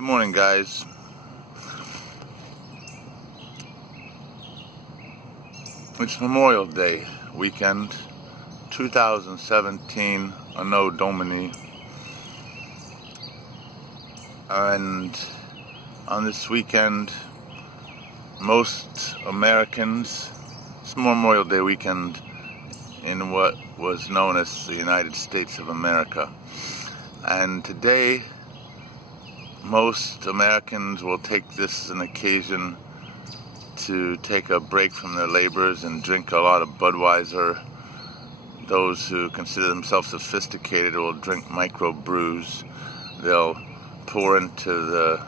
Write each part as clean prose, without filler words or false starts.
Good morning, guys. It's Memorial Day weekend, 2017, Anno Domini. And on this weekend, most Americans, it's Memorial Day weekend in what was known as the United States of America. And today, most Americans will take this as an occasion to take a break from their labors and drink a lot of Budweiser. Those who consider themselves sophisticated will drink micro brews. They'll pour into the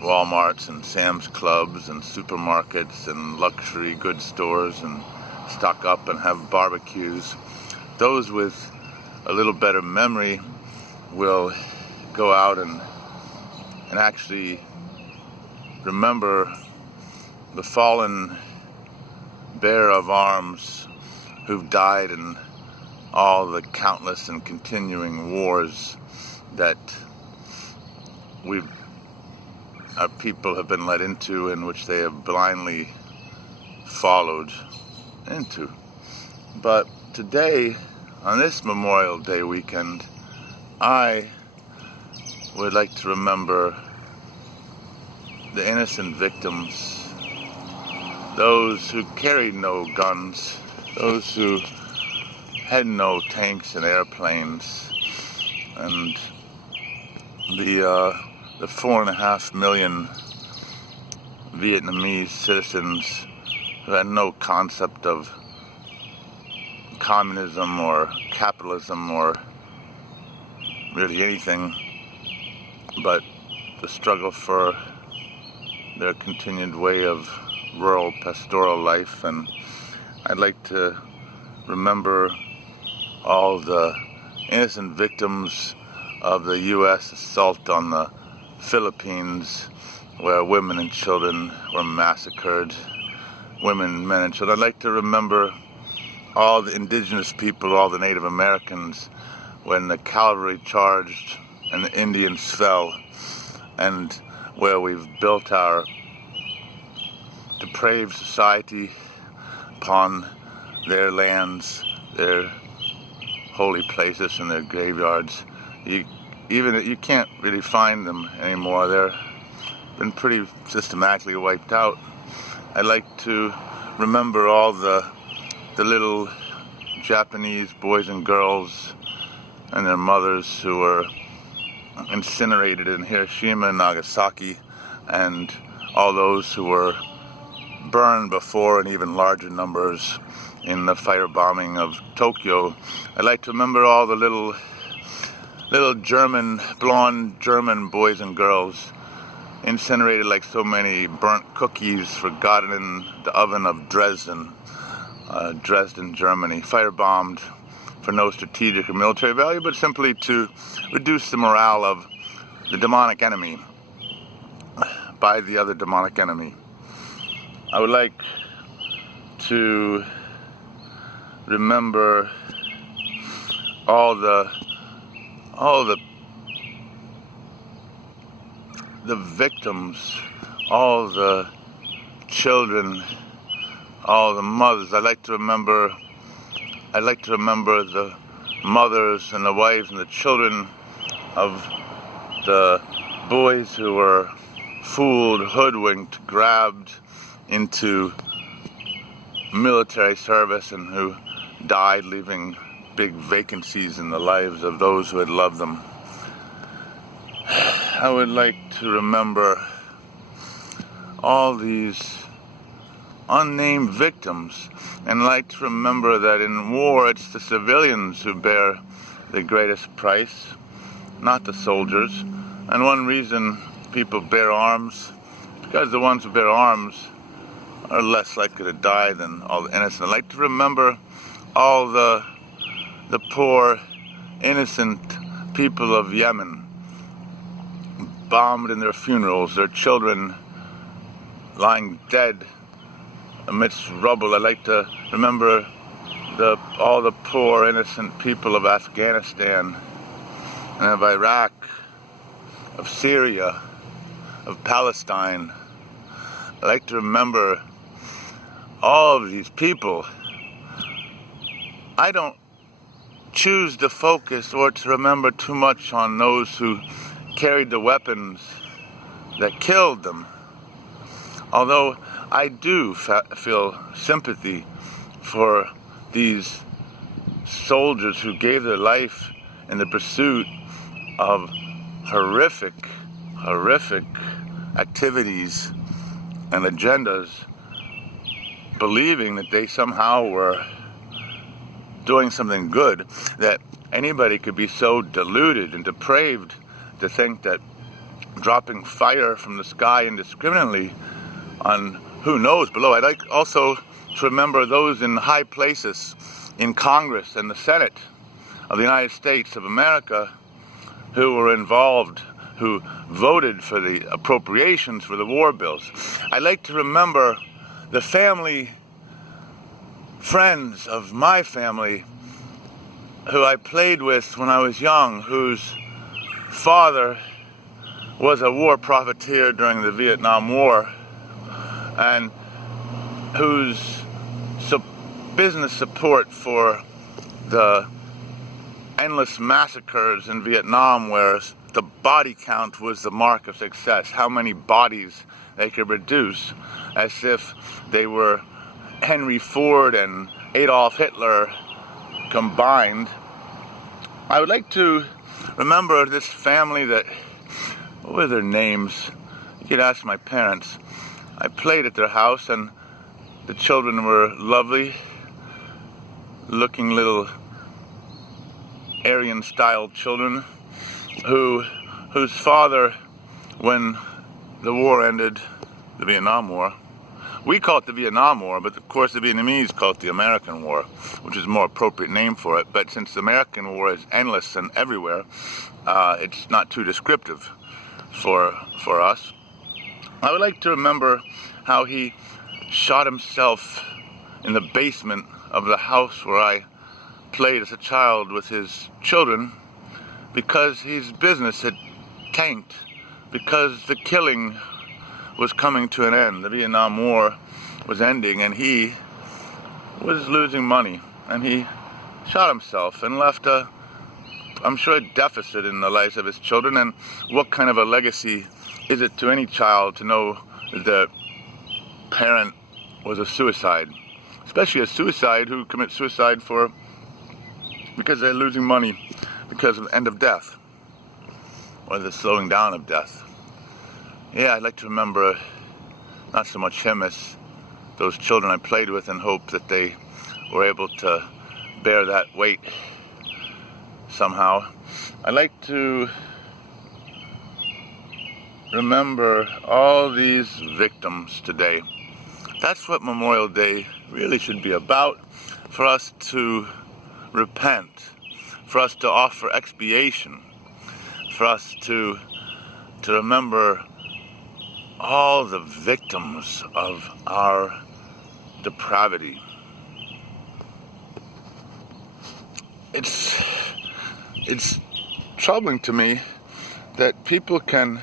Walmarts and Sam's Clubs and supermarkets and luxury goods stores and stock up and have barbecues. Those with a little better memory will go out and actually remember the fallen bearer of arms who've died in all the countless and continuing wars that our people have been led into, in which they have blindly followed into. But today, on this Memorial Day weekend, I would like to remember the innocent victims, those who carried no guns, those who had no tanks and airplanes, and the 4.5 million Vietnamese citizens who had no concept of communism or capitalism or really anything but the struggle for their continued way of rural pastoral life. And I'd like to remember all the innocent victims of the U.S. assault on the Philippines, where women and children were massacred, women, men, and children. I'd like to remember all the indigenous people, all the Native Americans, when the cavalry charged and the Indians fell, and where we've built our depraved society upon their lands, their holy places, and their graveyards. You can't really find them anymore. They're been pretty systematically wiped out. I'd like to remember all the little Japanese boys and girls and their mothers who were incinerated in Hiroshima and Nagasaki, and all those who were burned before in even larger numbers in the firebombing of Tokyo. I'd like to remember all the little blonde German boys and girls incinerated like so many burnt cookies forgotten in the oven of Dresden, Germany, firebombed for no strategic or military value, but simply to reduce the morale of the demonic enemy by the other demonic enemy. I would like to remember all the victims, all the children, all the mothers. I'd like to remember the mothers and the wives and the children of the boys who were fooled, hoodwinked, grabbed into military service and who died, leaving big vacancies in the lives of those who had loved them. I would like to remember all these unnamed victims, and like to remember that in war it's the civilians who bear the greatest price, not the soldiers. And one reason people bear arms is because the ones who bear arms are less likely to die than all the innocent. I'd like to remember all the poor, innocent people of Yemen, bombed in their funerals, their children lying dead amidst rubble. I'd like to remember all the poor, innocent people of Afghanistan and of Iraq, of Syria, of Palestine. I like to remember all of these people. I don't choose to focus or to remember too much on those who carried the weapons that killed them. Although I do feel sympathy for these soldiers who gave their life in the pursuit of horrific activities and agendas, believing that they somehow were doing something good, that anybody could be so deluded and depraved to think that dropping fire from the sky indiscriminately on who knows below. I'd like also to remember those in high places in Congress and the Senate of the United States of America who were involved, who voted for the appropriations for the war bills. I'd like to remember the friends of my family who I played with when I was young, whose father was a war profiteer during the Vietnam War, and whose business support for the endless massacres in Vietnam, where the body count was the mark of success, how many bodies they could reduce, as if they were Henry Ford and Adolf Hitler combined. I would like to remember this family that, what were their names? You could ask my parents. I played at their house, and the children were lovely looking little Aryan-style children whose father, when the war ended, the Vietnam War, we call it the Vietnam War, but of course the Vietnamese call it the American War, which is a more appropriate name for it. But since the American War is endless and everywhere, it's not too descriptive for us. I would like to remember how he shot himself in the basement of the house where I played as a child with his children, because his business had tanked, because the killing was coming to an end. The Vietnam War was ending, and he was losing money, and he shot himself and left I'm sure, a deficit in the lives of his children. And what kind of a legacy is it to any child to know that the parent was a suicide, especially a suicide who commits suicide because they're losing money because of the end of death or the slowing down of death. Yeah, I'd like to remember not so much him as those children I played with, and hope that they were able to bear that weight somehow. I'd like to remember all these victims today. That's what Memorial Day really should be about, for us to repent, for us to offer expiation, for us to remember all the victims of our depravity. It's troubling to me that people can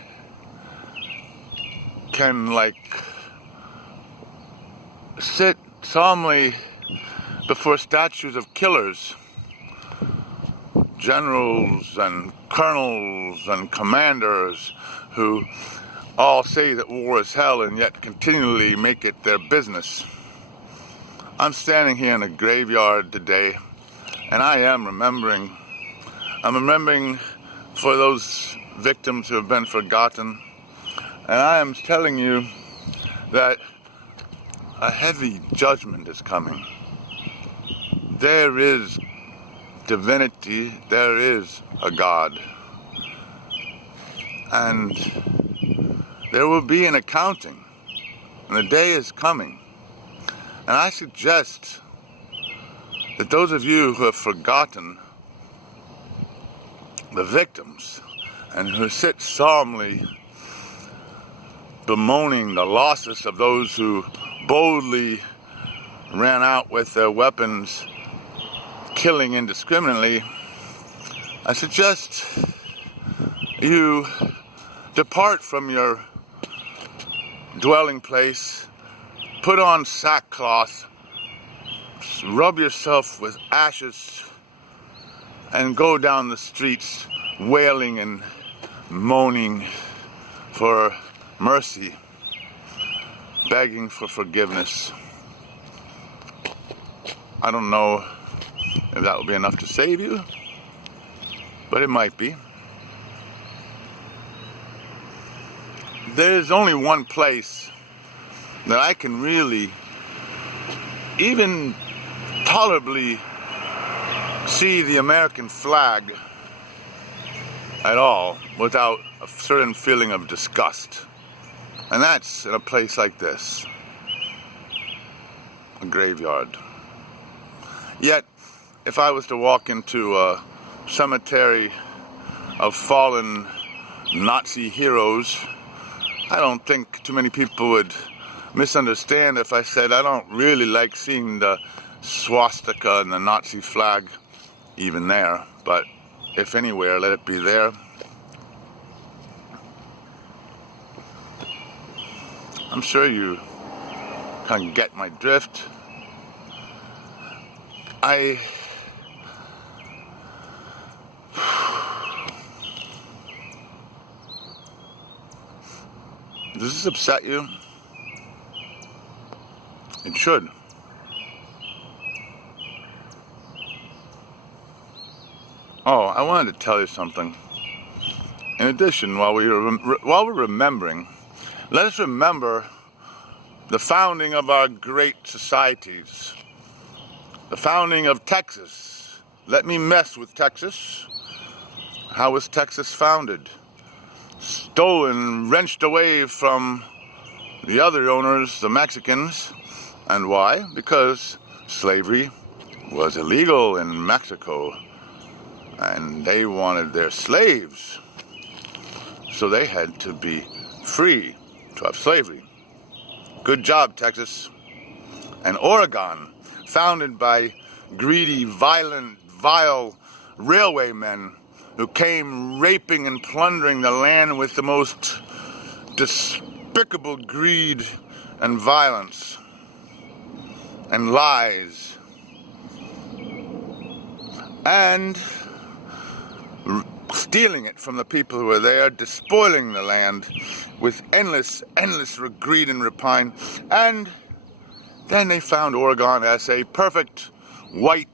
sit solemnly before statues of killers, generals and colonels and commanders, who all say that war is hell and yet continually make it their business. I'm standing here in a graveyard today, and I am remembering. I'm remembering for those victims who have been forgotten, and I am telling you that a heavy judgment is coming. There is divinity, there is a God, and there will be an accounting, and the day is coming. And I suggest that those of you who have forgotten the victims and who sit solemnly bemoaning the losses of those who boldly ran out with their weapons, killing indiscriminately, I suggest you depart from your dwelling place, put on sackcloth, rub yourself with ashes, and go down the streets wailing and moaning for mercy, begging for forgiveness. I don't know if that will be enough to save you, but it might be. There's only one place that I can really, even tolerably, see the American flag at all without a certain feeling of disgust. And that's in a place like this, a graveyard. Yet, if I was to walk into a cemetery of fallen Nazi heroes, I don't think too many people would misunderstand if I said I don't really like seeing the swastika and the Nazi flag even there, but if anywhere, let it be there. I'm sure you can get my drift. Does this upset you? It should. Oh, I wanted to tell you something. In addition, while we're remembering, let us remember the founding of our great societies. The founding of Texas. Let me mess with Texas. How was Texas founded? Stolen, wrenched away from the other owners, the Mexicans. And why? Because slavery was illegal in Mexico. And they wanted their slaves. So they had to be free to have slavery. Good job, Texas. And Oregon, founded by greedy, violent, vile railwaymen who came raping and plundering the land with the most despicable greed and violence and lies. And stealing it from the people who were there, despoiling the land with endless greed and rapine. And then they found Oregon as a perfect white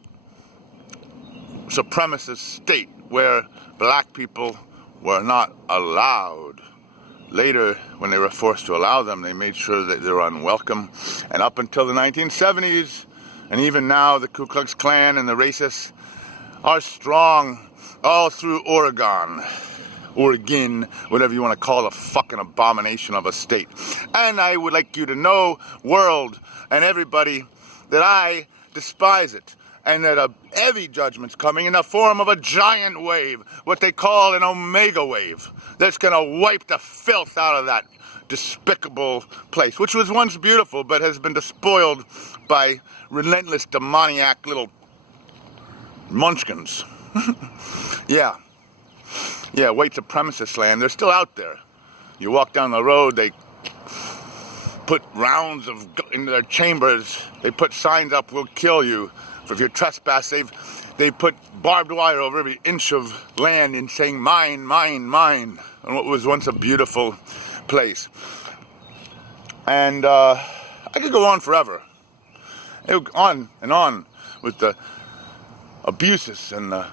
supremacist state where black people were not allowed. Later, when they were forced to allow them, they made sure that they were unwelcome. And up until the 1970s, and even now, the Ku Klux Klan and the racists are strong all through Oregon, whatever you want to call a fucking abomination of a state. And I would like you to know, world and everybody, that I despise it, and that a heavy judgment's coming in the form of a giant wave, what they call an omega wave, that's going to wipe the filth out of that despicable place, which was once beautiful but has been despoiled by relentless, demoniac little munchkins. Yeah, white supremacist land, they're still out there. You walk down the road, they put rounds into their chambers, they put signs up, "We'll kill you if you trespass." They put barbed wire over every inch of land and saying, "Mine, mine, mine," on what was once a beautiful place. And I could go on forever. On and on with the abuses and the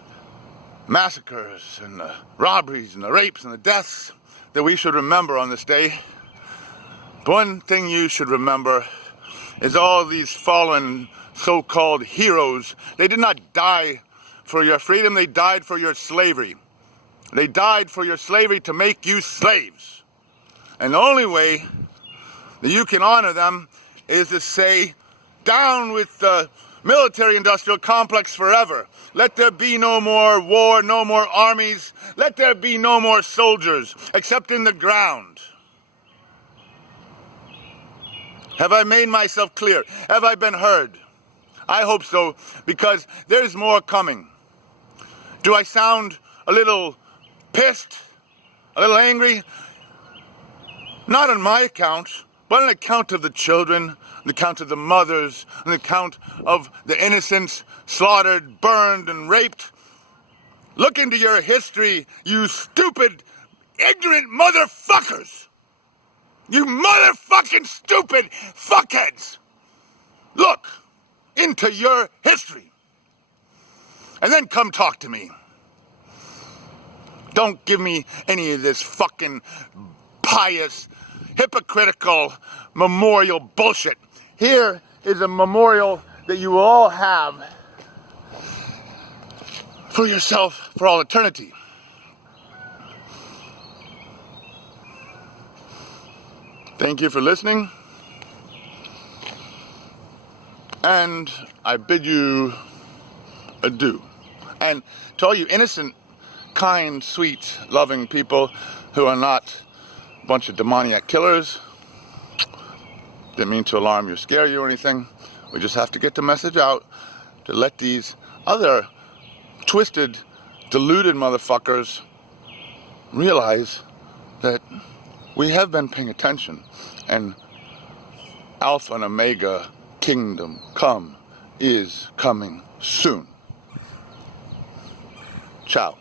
massacres and the robberies and the rapes and the deaths that we should remember on this day. But one thing you should remember is all these fallen so-called heroes. They did not die for your freedom, they died for your slavery. They died for your slavery to make you slaves. And the only way that you can honor them is to say, down with the military-industrial complex forever. Let there be no more war, no more armies. Let there be no more soldiers, except in the ground. Have I made myself clear? Have I been heard? I hope so, because there's more coming. Do I sound a little pissed? A little angry? Not on my account. but on account of the children, on account of the mothers, on account of the innocents slaughtered, burned, and raped. Look into your history, you stupid, ignorant motherfuckers! You motherfucking stupid fuckheads! Look into your history. And then come talk to me. Don't give me any of this fucking pious, hypocritical memorial bullshit. Here is a memorial that you will all have for yourself for all eternity. Thank you for listening. And I bid you adieu. And to all you innocent, kind, sweet, loving people who are not a bunch of demoniac killers, didn't mean to alarm you or scare you or anything. We just have to get the message out to let these other twisted, deluded motherfuckers realize that we have been paying attention, and Alpha and Omega Kingdom Come is coming soon. Ciao.